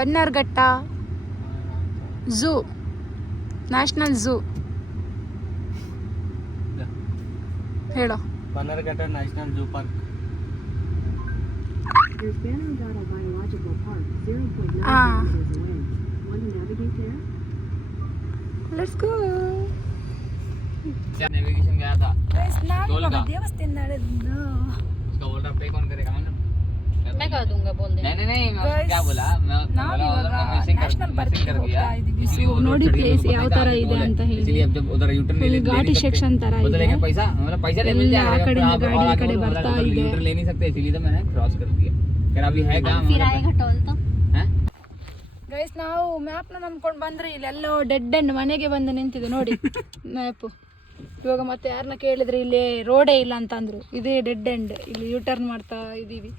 Bannerghatta zoo, national zoo ಹೇಳೋ. Bannerghatta national zoo park. Let's go. Navigation गया था देवस्थान ನಡೆದು उसका बोल रहा पे कौन करेगा मैं कर दूंगा बोल दे. नहीं मैं क्या बोला मैं ನ್ಯಾಷನಲ್ ಪಾರ್ಕ್ ಹೋಗ್ತಾ ಇದೀವಿ. ಸೊ ನೋಡಿ ಪ್ಲೇಸ್ ಯಾವ ತರ ಇದೆ ಅಂತ ಹೇಳಿ. इसलिए अब जब उधर यू टर्न ले ಘಾಟಿ ಸೆಕ್ಷನ್ ತರ ಇದೆ. बदलेंगे पैसा, मतलब पैसा ले मिल जाएगा. आ कड़े गाड़ी आ कड़े ಬರ್ತಾ ಇದೆ. यू टर्न ले नहीं सकते, इसलिए तो मैंने क्रॉस कर दिया. क्या अभी है काम फिर आएगा टोल तो हैं. ಗೈಸ್ ನಾವು ಮ್ಯಾಪ್ನ ನಂಬ್ಕೊಂಡು ಬಂದ್ರೆ ಇಲ್ಲೆಲ್ಲೋ ಡೆಡ್ ಎಂಡ್ ಮನೆಗೆ ಬಂದು ನಿಂತಿದೆ ನೋಡಿ ಮ್ಯಾಪು. ಇವಾಗ ಮತ್ತೆ ಯಾರನ್ನ ಕೇಳಿದ್ರೆ ಇಲ್ಲಿ ರೋಡೇ ಇಲ್ಲ ಅಂತ ಅಂದ್ರು. ಇದೇ ಡೆಡ್ ಎಂಡ್, ಇಲ್ಲಿ ಯೂ ಟರ್ನ್ ಮಾಡ್ತಾ ಇದ್ದೀವಿ.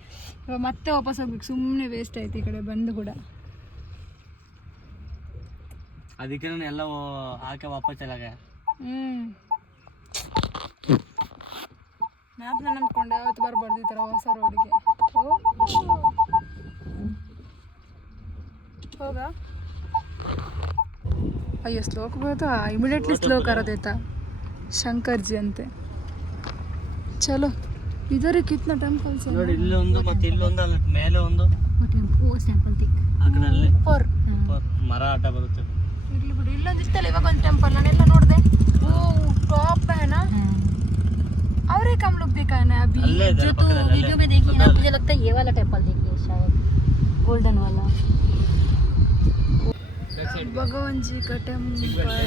ಇವಾಗ ಮತ್ತೆ ವಾಪಸ್ ಹೋಗ್ಬೇಕು, ಸುಮ್ಮನೆ ವೇಸ್ಟ್ ಆಯ್ತು ಈ ಕಡೆ ಬಂದು ಕೂಡ. ಅದಕ್ಕೆ ನಾನು ಎಲ್ಲ ಆಕೆ ವಾಪಸ್ ಚಲ ಗಯ. ಮ್ಯಾಪ್ನ ನಂಬ್ಕೊಂಡು ಯಾವತ್ತು ಬರಬಾರ್ದು ಈ ಥರ ಹೊಸ ರೋಡಿಗೆ. ಹೋಗ ಅಯ್ಯೋ ಸ್ಲೋಕ್ ಬರುತ್ತಾ, ಇಮಿಡಿಯೇಟ್ಲಿ ಸ್ಲೋ ಕರದೇತಾ. ಶಂಕರ್ ಜಿ ಅಂತೆ. ಚಲೋ ಇದರ ಕಿತ್ನ ಟೆಂಪಲ್ಸ್ ನೋಡಿ, ಇಲ್ಲೊಂದು ಮತ್ತೆ ಇಲ್ಲೊಂದು, ಅಲ್ಲ ಮೇಲೆ ಒಂದು ಟೆಂಪಲ್ ತಿಕ್ ಆ ಕಡೆ ಅಲ್ಲಿ ಫೋರ್ ಮರ ಆಟ ಬರುತ್ತೆ. ಇರ್ಲಿ ಬಿಡು. ಇಲ್ಲೊಂದು ಇಷ್ಟಲ್ಲ ಇವಾಗ ಒಂದು ಟೆಂಪಲ್ ನಾನೆಲ್ಲ ನೋಡಿದೆ. ಓ टॉप है ना, और एक हम लोग देखा है ना अभी जो तो वीडियो में देखी ना, मुझे लगता है ये वाला टेंपल देखिए शायद, गोल्डन वाला भगवान जी का temple.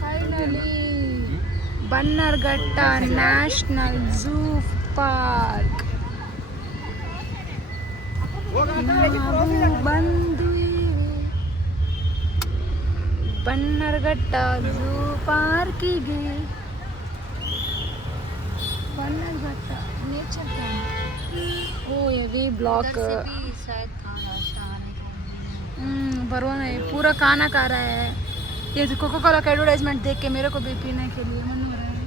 Finally Bannerghatta national zoo park ನಾವು ಬಂದಿವಿ. ಬನ್ನರ್ಘಟ್ಟ ಝೂ ಪಾರ್ಕಿಗೆ. Bannerghatta nature camp. ओ ये भी ब्लॉक शायद बरवाना है, पूरा खाना खा रहा है. ये कोका कोला का एडवर्टाइजमेंट देख के मेरे को भी पीने के लिए मन हो रहा है.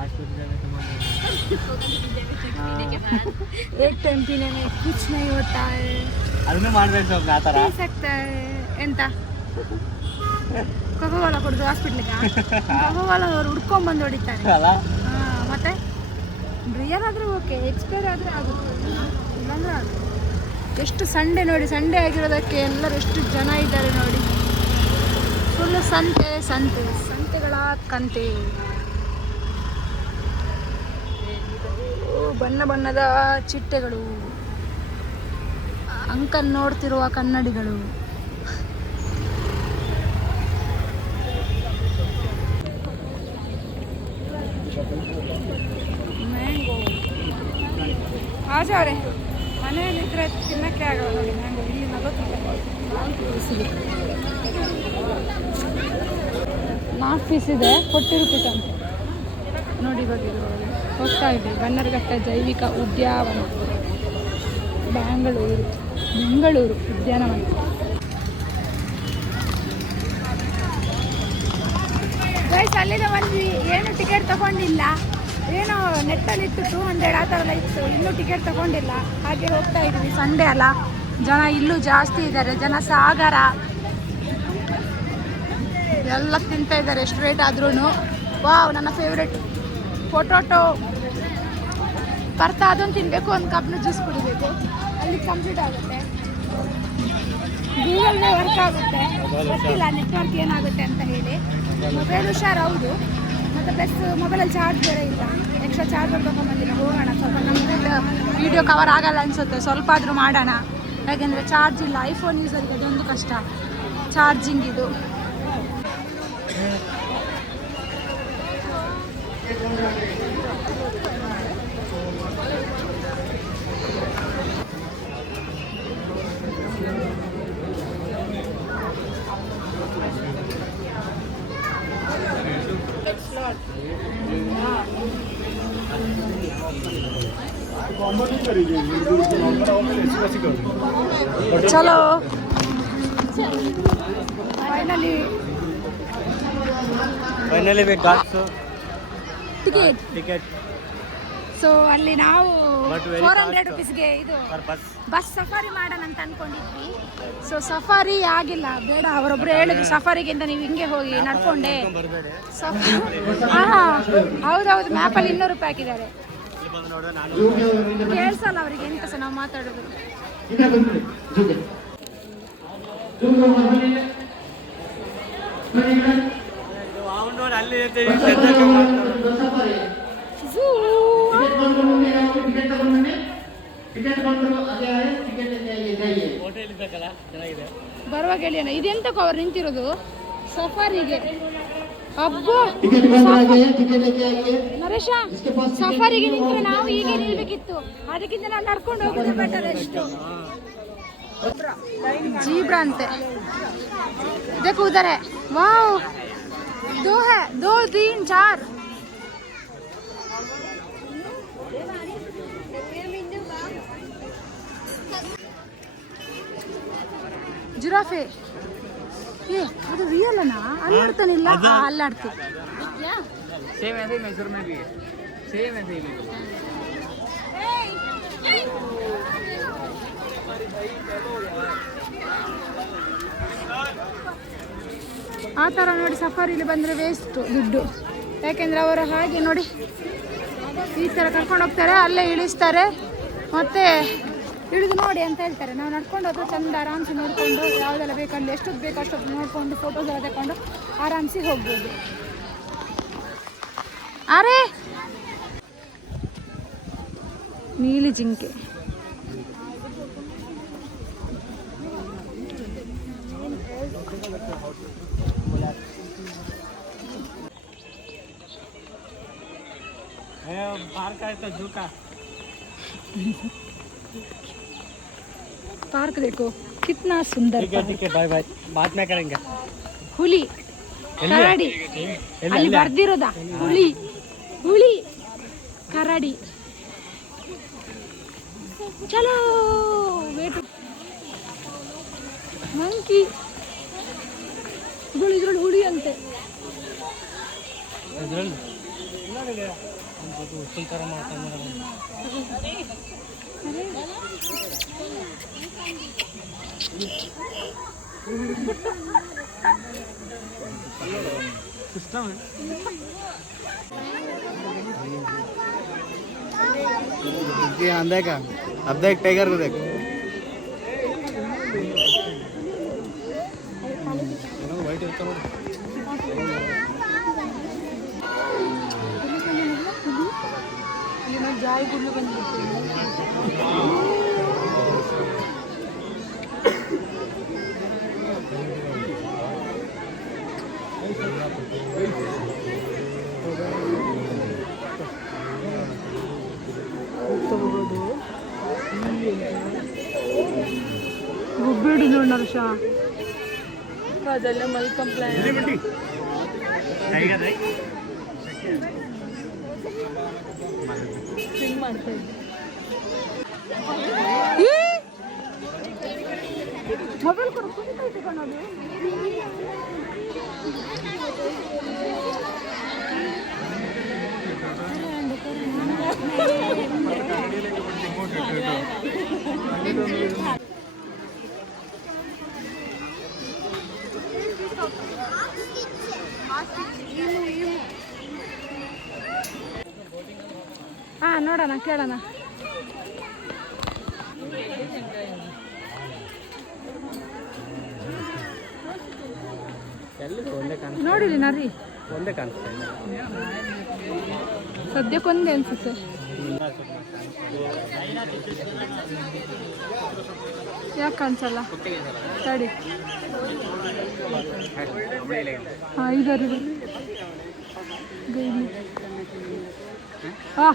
आज तो जगह एक टाइम पीने में कुछ नहीं होता है. ಅದನ್ನ ಮಾಡಬೇಕು ಸ್ವಲ್ಪ ಆ ತರ पी सकता है. ಎಂತ ಕೋಕಾ ಕೋಲಾ ಕೊಡೋದು ಹಾಸ್ಪಿಟ್ಲಿಗೆ? ಕೋಕಾ ಕೋಲಾ ಅವರು ಹುಡ್ಕೊಂಡ್ ಬಂದು ಹೊಡಿತಾರೆ. ಅಲ್ಲ ಮತ್ತೆ ರಿಯಲ್ ಆದ್ರೆ ಓಕೆ, ಎಕ್ಸ್ಪೈರ್ ಆದರೆ ಆಗುತ್ತೆ, ಇಲ್ಲಾಂದ್ರೆ ಆಗುತ್ತೆ. ಎಷ್ಟು ಸಂಡೇ ನೋಡಿ, ಸಂಡೇ ಆಗಿರೋದಕ್ಕೆ ಎಲ್ಲರೂ ಎಷ್ಟು ಜನ ಇದ್ದಾರೆ ನೋಡಿ. ಫುಲ್ಲು ಸಂತೆ ಸಂತೆ ಸಂತೆಗಳ ಕಂತೆ. ಬಣ್ಣ ಬಣ್ಣದ ಚಿಟ್ಟೆಗಳು, ಅಂಕಲ್ ನೋಡ್ತಿರುವ ಕನ್ನಡಿಗಳು. ಮ್ಯಾಂಗೋ ಆಜಾವ್ರೆ ಮನೆಯಲ್ಲಿದ್ದರೆ ತಿನ್ನಕ್ಕೆ ಆಗಲ್ಲ ನೋಡಿ. ಮ್ಯಾಂಗೋ ಇಲ್ಲಿ 40 ರೂಪಾಯಿ 4 ಪೀಸ್ ಇದೆ, 40 ರೂಪೀಸ್ ಅಂತ ನೋಡಿ. ಇವಾಗ ಹೋಗ್ತಾ ಇದ್ದೀವಿ ಬನ್ನರ್ಘಟ್ಟ ಜೈವಿಕ ಉದ್ಯಾನವನ, ಬೆಂಗಳೂರು ಉದ್ಯಾನವನ. ಗೈಸ್ ಅಲ್ಲಿಂದ ಬಂದ್ವಿ, ಏನು ಟಿಕೆಟ್ ತಗೊಂಡಿಲ್ಲ. ಏನೋ ನೆಟ್ಟಲ್ಲಿತ್ತು 200 ಆ ಥರ ಎಲ್ಲ ಇತ್ತು, ಇನ್ನೂ ಟಿಕೆಟ್ ತಗೊಂಡಿಲ್ಲ. ಹಾಗೆ ಹೋಗ್ತಾ ಇದ್ವಿ. ಸಂಡೇ ಅಲ್ಲ, ಜನ ಇಲ್ಲೂ ಜಾಸ್ತಿ ಇದ್ದಾರೆ, ಜನ ಸಾಗರ ಎಲ್ಲ ತಿಂತಾ ಇದ್ದಾರೆ ಎಷ್ಟು ರೇಟ್ ಆದ್ರೂ. ವಾವ್, ನನ್ನ ಫೇವ್ರೆಟ್ ಪೊಟೊಟೊ ಬರ್ತಾ, ಅದೊಂದು ತಿನ್ನಬೇಕು, ಒಂದು ಕಪ್ನ ಜ್ಯೂಸ್ ಕುಡಿಬೇಕು, ಅಲ್ಲಿ ಕಂಪ್ಲೀಟ್ ಆಗುತ್ತೆ. ಗೂಗಲ್ಗೆ ವರ್ಕ್ ಆಗುತ್ತೆ, ಗೊತ್ತಿಲ್ಲ ನೆಟ್ವರ್ಕ್ ಏನಾಗುತ್ತೆ ಅಂತ ಹೇಳಿ. ಮೊಬೈಲ್ ಹುಷಾರು ಹೌದು, ಮತ್ತು ಪ್ಲಸ್ ಮೊಬೈಲಲ್ಲಿ ಚಾರ್ಜ್ ಬೇರೆ ಇಲ್ಲ. ಎಕ್ಸ್ಟ್ರಾ ಚಾರ್ಜರ್ ತೊಗೊಂಬಂದಿಲ್ಲ. ಹೋಗೋಣ, ಸ್ವಲ್ಪ ನಮ್ಮದು ವೀಡಿಯೋ ಕವರ್ ಆಗಲ್ಲ ಅನಿಸುತ್ತೆ, ಸ್ವಲ್ಪ ಆದರೂ ಮಾಡೋಣ. ಯಾಕೆಂದರೆ ಚಾರ್ಜ್ ಇಲ್ಲ. ಐಫೋನ್ ಯೂಸರಿಗೆ ಅದೊಂದು ಕಷ್ಟ, ಚಾರ್ಜಿಂಗ್ ಇದು. चलो finally we got ticket. So ಅಲ್ಲಿ ನಾವು 400 ರುಪೀಸ್ಗೆ ಇದು ಬಸ್ ಸಫಾರಿ ಮಾಡೋಣ ಅಂತ ಅನ್ಕೊಂಡಿದ್ವಿ. ಸೊ ಸಫಾರಿ ಆಗಿಲ್ಲ, ಬೇಡ. ಅವರೊಬ್ರು ಹೇಳಿದ್ರು ಸಫಾರಿಗಿಂತ ನೀವು ಹಿಂಗೆ ಹೋಗಿ ನಡ್ಕೊಂಡೆ. ಹೌದೌದು, ಮ್ಯಾಪಲ್ಲಿ 200 ರೂಪಾಯಿ ಹಾಕಿದ್ದಾರೆ. ಕೇಳಿಸಲ್ಲ ಅವರಿಗೆ ಎಂತ ಸಹ ನಾವು ಮಾತಾಡೋದು. ಬರುವಾಗ ಹೇಳಿಯಣ್ಣ, ಇದೆಂತಕ್ಕೂ ಅವ್ರು ನಿಂತಿರೋದು ಸಫಾರಿಗೆ. ಅಬ್ಬೋ ನರೇಶ, ಸಫಾರಿಗೆ ನಿಂತರೆ ನಾವು ಹೀಗೆ ನಿಲ್ಬೇಕಿತ್ತು, ಅದಕ್ಕಿಂತ ನಾವು ನಡ್ಕೊಂಡು ಹೋಗೋದು ಬೆಟರ್. ಎಷ್ಟು जीब्रा अंते देखो उधर है, वाओ 2 है, 2 3 4 जिराफे. ये ಅದು ರಿಯಲ್ ಅಣ್ಣ, ಅಲ್ಲಾಡ್ತಾನಿಲ್ಲ, ಅಲ್ಲಾಡ್ತು. ಸೇಮ್ ऐसे मैसूर में भी है, सेम ऐसे ही. ಆ ಥರ ನೋಡಿ ಸಫಾರಿಲಿ ಬಂದರೆ ವೇಸ್ಟು ದುಡ್ಡು. ಯಾಕೆಂದರೆ ಅವರು ಹಾಗೆ ನೋಡಿ ಈ ಥರ ಕರ್ಕೊಂಡು ಹೋಗ್ತಾರೆ, ಅಲ್ಲೇ ಇಳಿಸ್ತಾರೆ, ಮತ್ತು ಇಳಿದು ನೋಡಿ ಅಂತ ಹೇಳ್ತಾರೆ. ನಾವು ನಡ್ಕೊಂಡು ಹೋದ್ರೆ ಚಂದ ಆರಾಮ್ಸಿ ನೋಡಿಕೊಂಡು ಯಾವುದೆಲ್ಲ ಬೇಕಲ್ಲಿ ಎಷ್ಟೊತ್ತು ಬೇಕು ಅಷ್ಟೊತ್ತು ನೋಡಿಕೊಂಡು ಫೋಟೋಸ್ ಎಲ್ಲ ತಗೊಂಡು ಆರಾಮ್ಸಿ ಹೋಗ್ಬೋದು. ಅರೆ ನೀಲಿ ಜಿಂಕೆ, पार्क देखो कितना सुंदर. ठीक है, बाय बाय, बाद में करेंगे. ಹುಲಿ ಕರಡಿ ಅಲ್ಲಿ ಬರ್ದಿರೋದ, ಹುಲಿ ಹುಲಿ ಕರಡಿ. ಚಲೋ ವೇಟ್ ಮಂಕಿ, ಇದ್ರಲ್ಲಿ ಹುಲಿ ಅಂತೆ. सिस्टम है. ध्यान देगा, अब देख टाइगर को देख. वाइट ಜಾಯಿ ಗುಡ್ಲು ಬಂದಿತ್ತು. ಗುಬ್ಬೇಡಿ ನೋಡಿ ನರ್ಷ, ಅದೆಲ್ಲ ಮಲ್ಕಂಪ್ಲೇಂಟ್ ಮಾಡ್ತಾ ಇದ್ದೆ. ಮೊಬೈಲ್ ಕೊಡು, ಕುಂತೈತೆ ಕಣದು. ಹಾಂ, ನೋಡೋಣ, ಕೇಳೋಣ. ನೋಡಿರಿ ನರಿ, ಒಂದೇ ಕಾಣಿಸ್ತಾ ಇದೆ ಸದ್ಯಕ್ಕೊಂದೇ ಅನ್ಸುತ್ತೆ. ಯಾಕೆ ಕಾಣಿಸಲ್ಲ ತಡಿ. ಹಾಂ, ಇದಾರೆ ಗೈಲಿ. ಹಾಂ,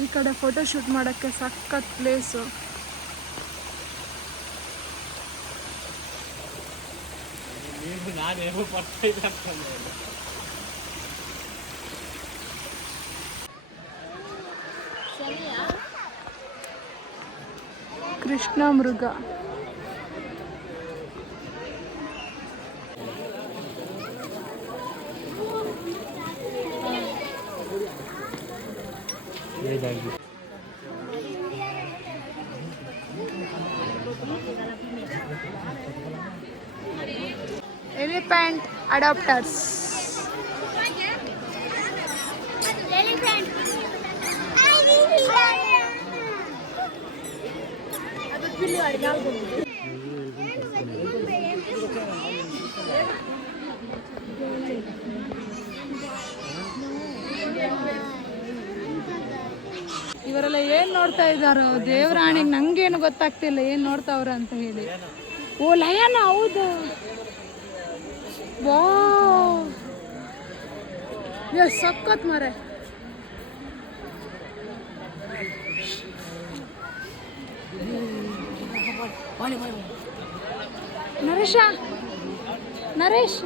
ಈ ಕಡೆ ಫೋಟೋ ಶೂಟ್ ಮಾಡೋಕ್ಕೆ ಸಖತ್ ಪ್ಲೇಸು. ನಾನೇನು ಬರ್ತಾ ಕೃಷ್ಣ ಮೃಗ. Elephant adapters. ಇವರೆಲ್ಲ ಏನ್ ನೋಡ್ತಾ ಇದ್ದಾರೋ ದೇವರಾಣಿಗೆ, ನಂಗೇನು ಗೊತ್ತಾಗ್ತಿಲ್ಲ ಏನ್ ನೋಡ್ತಾವ್ರ ಅಂತ ಹೇಳಿ. ಓ ಲಯನ, ಹೌದು. ವಾ ಸಖತ್ ಮರೆ. ನರೇಶ್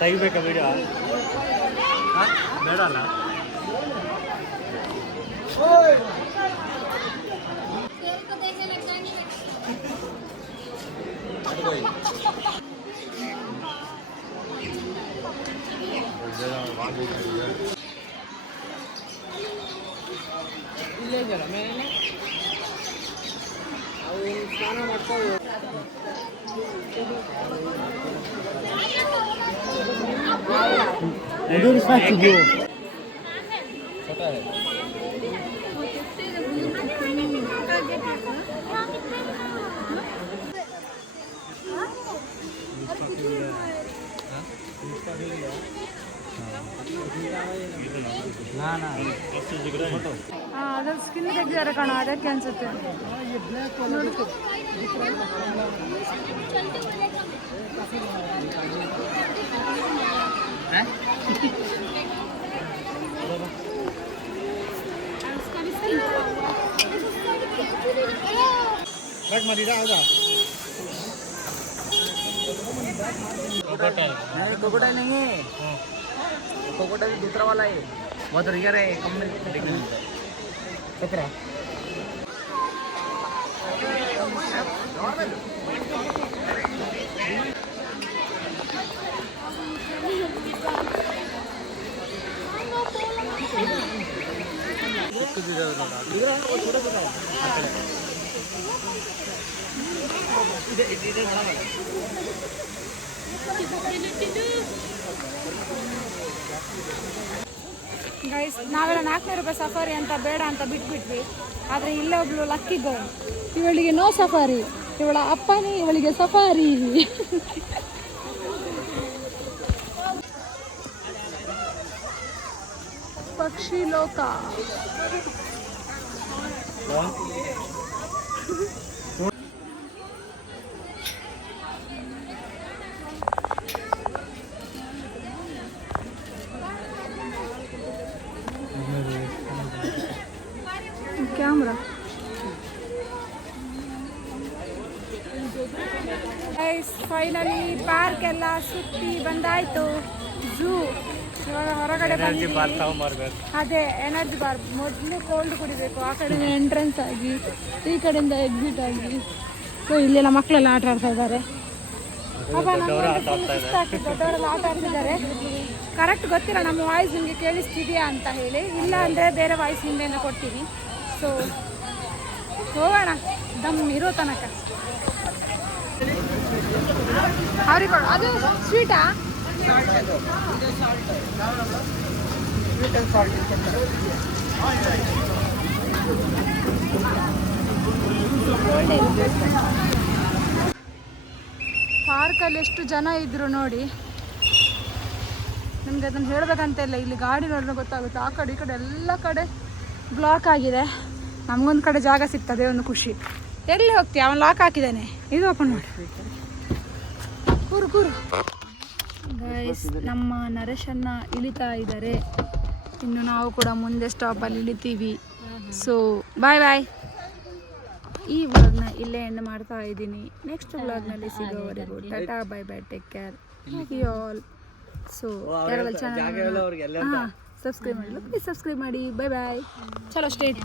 ತೆಗಿಬೇಕಾ ವಿಡಿಯೋ? ಬೇಡ ಅಲ್ಲ. ಇಲ್ಲೇ ಇದೆಯಲ್ಲ ಮೇಲೆ, ಅವು ಸ್ನಾನ ಮಾಡ್ತಾವೆ. ಅದ್ರ ಸ್ಕಿನ್ ತೆಗ್ದಿದ್ದಾರೆ ಕಣ, ಅದಕ್ಕೆ ಅನ್ಸುತ್ತೆ. कोकोटाइल नहीं है, कोकोटाइल दूसरा वाला है, बहुत रियर है, कम में देखने मिलता है। 17 ಗೈಸ್, ನಾವೆಲ್ಲ 400 ರೂಪಾಯಿ ಸಫಾರಿ ಅಂತ ಬೇಡ ಅಂತ ಬಿಟ್ಬಿಟ್ವಿ. ಆದರೆ ಇಲ್ಲೇ ಒಬ್ಳು ಲಕ್ಕಿ ಗರ್ಲ್, ಇವಳಿಗೆ ನೋ ಸಫಾರಿ, ಇವಳ ಅಪ್ಪನೇ ಇವಳಿಗೆ ಸಫಾರಿ. ಪಕ್ಷಿ ಲೋಕ. ಕ್ಯಾಮ್ರಾ. ಫೈನಲಿ ಪಾರ್ಕ್ ಎಲ್ಲ ಸುತ್ತಿ ಬಂದಾಯ್ತು. ಝೂ ಇವಾಗ ಹೊರಗಡೆ ಅದೇ ಎನರ್ಜಿ ಬಾರ್. ಮೊದಲು ಕೋಲ್ಡ್ ಕುಡಿಬೇಕು, ಆ ಕಡೆಯಿಂದ ಎಂಟ್ರೆನ್ಸ್ ಆಗಿ ಈ ಕಡೆಯಿಂದ ಎಕ್ಸಿಟ್ ಆಗಿ. ಸೊ ಇಲ್ಲೆಲ್ಲ ಮಕ್ಕಳೆಲ್ಲ ಆಟ ಆಡ್ತಾ ಇದ್ದಾರೆ. ದೊಡ್ಡವರೆಲ್ಲ ಆಟ ಆಡ್ತಿದ್ದಾರೆ. ಕರೆಕ್ಟ್ ಗೊತ್ತಿಲ್ಲ ನಮ್ಮ ವಾಯ್ಸ್ ನಿಮಗೆ ಕೇಳಿಸ್ತಿದೆಯಾ ಅಂತ ಹೇಳಿ. ಇಲ್ಲ ಅಂದರೆ ಬೇರೆ ವಾಯ್ಸ್ ಹಿಂದೆಯಿಂದ ಕೊಡ್ತೀನಿ. ಸೊ ಹೋಗೋಣ ದಮ್ ಇರೋ ತನಕ. ಅವ್ರಿಗೆ ಅದು ಸ್ವೀಟಾ? ಪಾರ್ಕಲ್ಲಿ ಎಷ್ಟು ಜನ ಇದ್ರು ನೋಡಿ. ನಿಮ್ಗೆ ಅದನ್ನು ಹೇಳಬೇಕಂತ ಇಲ್ಲ, ಇಲ್ಲಿ ಗಾಡಿ ನೋಡಿದ್ರೆ ಗೊತ್ತಾಗುತ್ತೆ. ಆ ಕಡೆ ಈ ಕಡೆ ಎಲ್ಲ ಕಡೆ ಬ್ಲಾಕ್ ಆಗಿದೆ. ನಮಗೊಂದು ಕಡೆ ಜಾಗ ಸಿಗ್ತದೆ, ಒಂದು ಖುಷಿ. ಎಲ್ಲಿ ಹೋಗ್ತೀಯ? ಅವನು ಲಾಕ್ ಹಾಕಿದ್ದಾನೆ. ಇದು ಓಪನ್ ಮಾಡಿ. ಕೂರು ಕೂರು ಗೈಸ್, ನಮ್ಮ ನರೇಶನ್ನ ಇಳಿತಾ ಇದ್ದಾರೆ. ಇನ್ನು ನಾವು ಕೂಡ ಮುಂದೆ ಸ್ಟಾಪಲ್ಲಿ ಇಳಿತೀವಿ. ಸೊ ಬಾಯ್ ಬಾಯ್. ಈ ವ್ಲಾಗ್ನ ಇಲ್ಲೇ ಎಂಡ್ ಮಾಡ್ತಾ ಇದ್ದೀನಿ. ನೆಕ್ಸ್ಟ್ ವ್ಲಾಗ್ನಲ್ಲಿ ಸಿಗೋವರೆಗೂ tata bye bye, take care, love you all. So ಯಾರೆಲ್ಲ ಚಾನಲ್ ಸಬ್ಸ್ಕ್ರೈಬ್ ಮಾಡಿಲ್ಲ ಪ್ಲೀಸ್ ಸಬ್ಸ್ಕ್ರೈಬ್ ಮಾಡಿ. Bye bye. ಚಲೋ ಸ್ಟೇಟ್.